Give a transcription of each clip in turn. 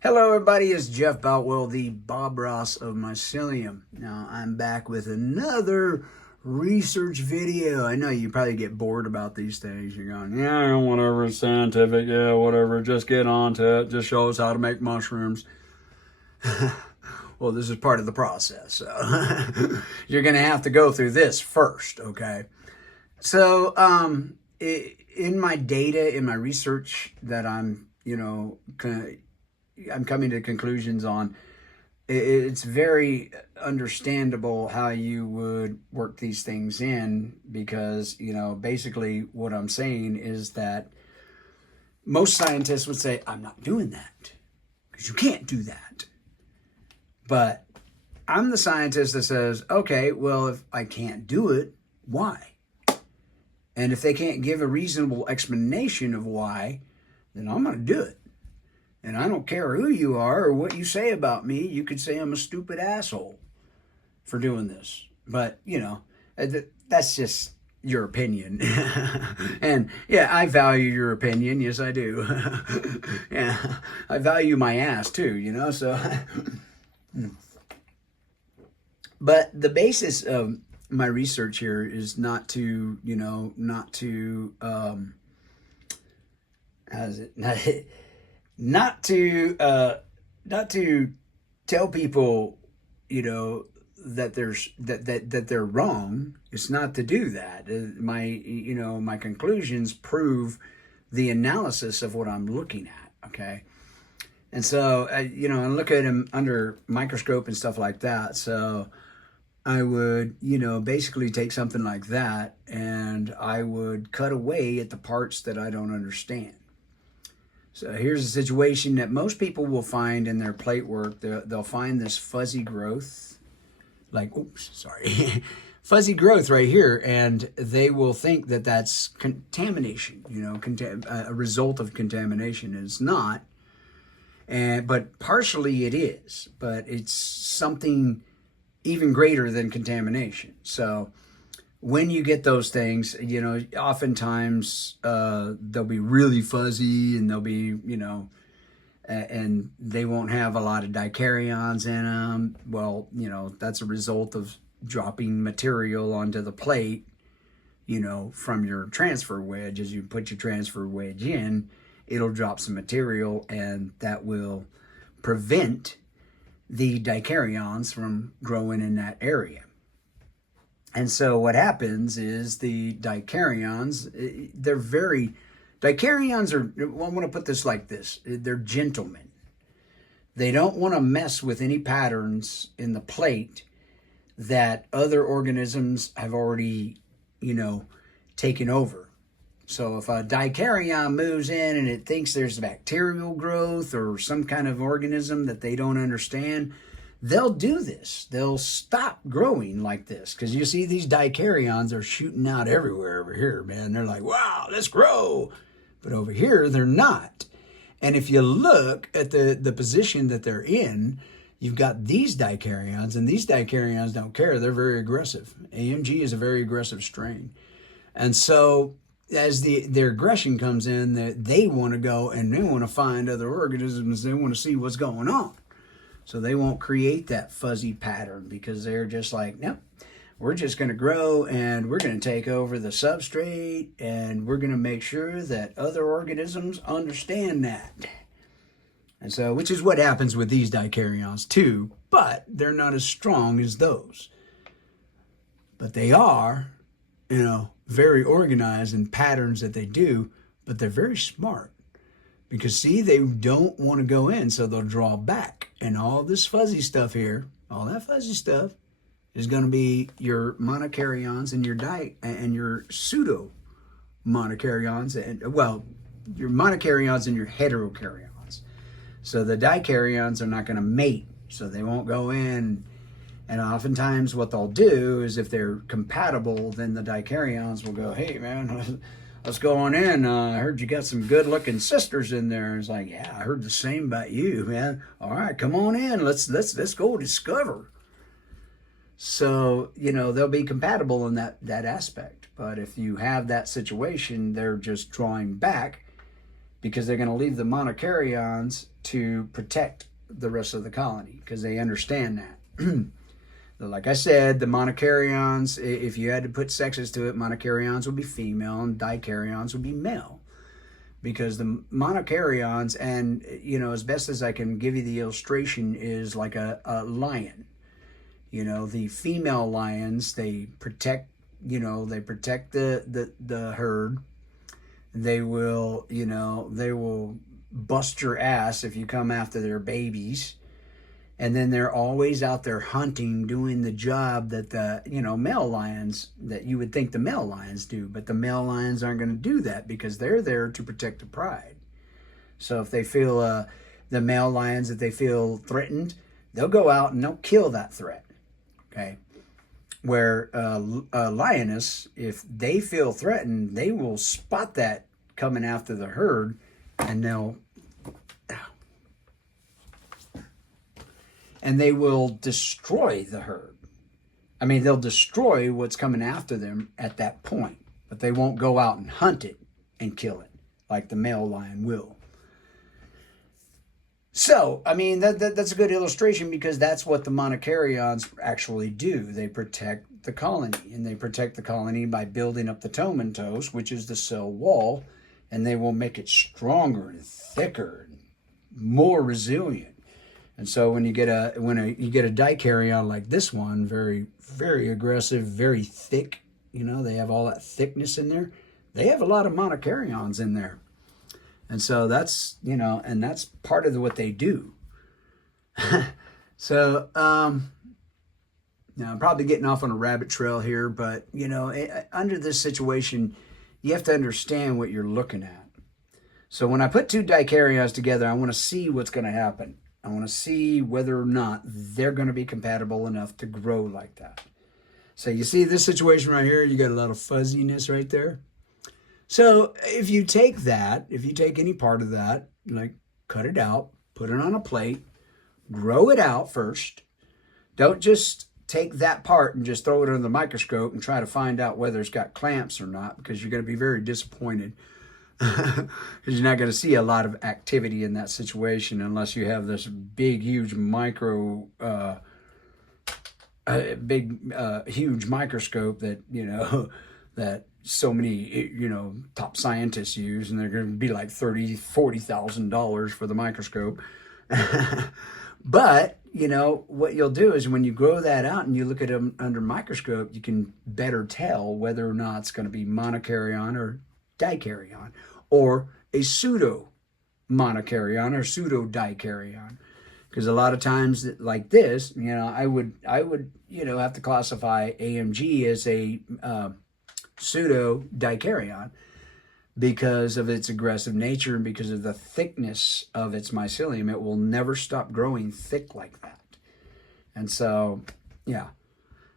Hello everybody, it's Jeff Boutwell, the Bob Ross of Mycelium. Now I'm back with another research video. I know you probably get bored about these things. You're going, yeah, whatever, it's scientific, yeah, whatever, just get on to it, just show us how to make mushrooms. Well, this is part of the process, so you're going to have to go through this first, okay? So in my data, in my research that I'm coming to conclusions on, it's very understandable how you would work these things in because, basically what I'm saying is that most scientists would say, I'm not doing that because you can't do that. But I'm the scientist that says, okay, well, if I can't do it, why? And if they can't give a reasonable explanation of why, then I'm going to do it. And I don't care who you are or what you say about me. You could say I'm a stupid asshole for doing this. But, that's just your opinion. And, yeah, I value your opinion. Yes, I do. Yeah, I value my ass, too, so. But the basis of my research here is not to not to tell people, that that they're wrong. It's not to do that. My conclusions prove the analysis of what I'm looking at. Okay. And so, I look at them under microscope and stuff like that. So I would, basically take something like that and I would cut away at the parts that I don't understand. So here's a situation that most people will find in their plate work. They'll find this fuzzy growth, fuzzy growth right here, and they will think that that's contamination, a result of contamination. And it's not. But partially it is, but it's something even greater than contamination. So when you get those things, oftentimes they'll be really fuzzy and they'll be, and they won't have a lot of dikaryons in them. Well, that's a result of dropping material onto the plate, from your transfer wedge. As you put your transfer wedge in, it'll drop some material and that will prevent the dikaryons from growing in that area. And so what happens is the dikaryons, dikaryons are, well, I want to put this like this, they're gentlemen. They don't want to mess with any patterns in the plate that other organisms have already, taken over. So if a dikaryon moves in and it thinks there's bacterial growth or some kind of organism that they don't understand, they'll do this. They'll stop growing like this. Because you see these dikaryons are shooting out everywhere over here, man. They're like, wow, let's grow. But over here, they're not. And if you look at the position that they're in, you've got these dikaryons, and these dikaryons don't care. They're very aggressive. AMG is a very aggressive strain. And so as their aggression comes in, they want to go and they want to find other organisms. They want to see what's going on. So they won't create that fuzzy pattern because they're just like, nope, we're just going to grow and we're going to take over the substrate and we're going to make sure that other organisms understand that. And so, which is what happens with these dikaryons too, but they're not as strong as those. But they are, very organized in patterns that they do, but they're very smart. Because, see, they don't want to go in, so they'll draw back. And all this fuzzy stuff here, all that fuzzy stuff, is going to be your monokaryons and your pseudo monokaryons, and your monokaryons and your heterokaryons. So the dikaryons are not going to mate, so they won't go in. And oftentimes what they'll do is if they're compatible, then the dikaryons will go, hey, man, let's go on in. I heard you got some good-looking sisters in there. It's like, yeah, I heard the same about you, man. All right, come on in. Let's go discover. So, they'll be compatible in that aspect. But if you have that situation, they're just drawing back because they're going to leave the monokaryons to protect the rest of the colony because they understand that. Like I said, the monokaryons, if you had to put sexes to it, monokaryons would be female and dikaryons would be male. Because the monokaryons, and as best as I can give you the illustration, is like a lion. The female lions, they protect, the herd. They will, they will bust your ass if you come after their babies. And then they're always out there hunting, doing the job that the, male lions, that you would think the male lions do. But the male lions aren't going to do that because they're there to protect the pride. So if they feel, the male lions, if they feel threatened, they'll go out and they'll kill that threat. Okay. Where a lioness, if they feel threatened, they will spot that coming after the herd and they will destroy the herd. I mean, they'll destroy what's coming after them at that point, but they won't go out and hunt it and kill it like the male lion will. So, I mean, that's a good illustration because that's what the monokaryons actually do. They protect the colony, and they protect the colony by building up the tomentose, which is the cell wall, and they will make it stronger and thicker and more resilient. And so when you get a dikaryon like this one, very, very aggressive, very thick, they have all that thickness in there. They have a lot of monokaryons in there. And so that's, and that's part of what they do. So, now I'm probably getting off on a rabbit trail here, but, under this situation, you have to understand what you're looking at. So when I put two dikaryons together, I want to see what's going to happen. I want to see whether or not they're going to be compatible enough to grow like that. So you see this situation right here, you got a lot of fuzziness right there. So if you take any part of that, like cut it out, put it on a plate, grow it out first. Don't just take that part and just throw it under the microscope and try to find out whether it's got clamps or not, because you're going to be very disappointed. Because you're not going to see a lot of activity in that situation unless you have this big, huge huge microscope that, that so many, top scientists use, and they're going to be like $30,000, $40,000 for the microscope. But, what you'll do is when you grow that out and you look at them under microscope, you can better tell whether or not it's going to be monokaryon or dikaryon, or a pseudo monokaryon or pseudo dikaryon. Because a lot of times like this, I would have to classify AMG as a pseudo dikaryon because of its aggressive nature and because of the thickness of its mycelium. It will never stop growing thick like that. And so, yeah.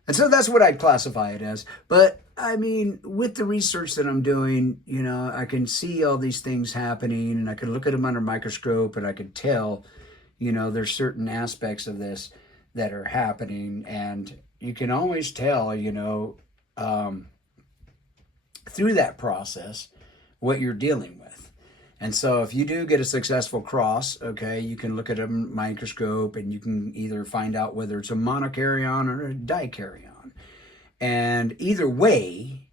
And so that's what I'd classify it as. But, I mean, with the research that I'm doing, I can see all these things happening, and I can look at them under a microscope, and I can tell, there's certain aspects of this that are happening. And you can always tell, through that process, what you're dealing with. And so if you do get a successful cross, okay, you can look at a microscope and you can either find out whether it's a monokaryon or a dikaryon. And either way,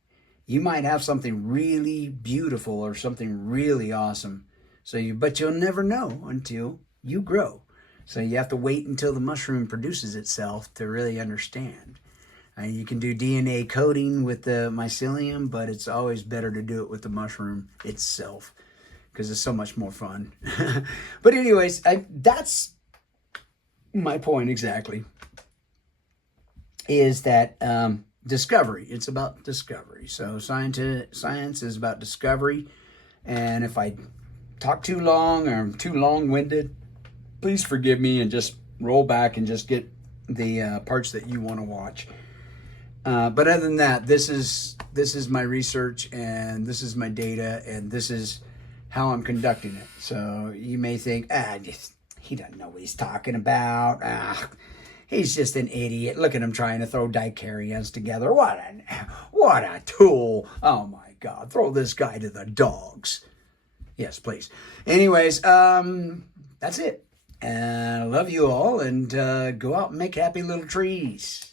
you might have something really beautiful or something really awesome. But you'll never know until you grow. So you have to wait until the mushroom produces itself to really understand. You can do DNA coding with the mycelium, but it's always better to do it with the mushroom itself because it's so much more fun. But anyways, that's my point exactly, is that discovery. It's about discovery. So science is about discovery. And if I talk too long or I'm too long-winded, please forgive me and just roll back and just get the parts that you want to watch. But other than that, this is my research, and this is my data, and this is how I'm conducting it. So you may think, he doesn't know what he's talking about. He's just an idiot. Look at him trying to throw dikaryons together. What a tool. Oh my God, throw this guy to the dogs. Yes, please. Anyways, that's it. And I love you all, and go out and make happy little trees.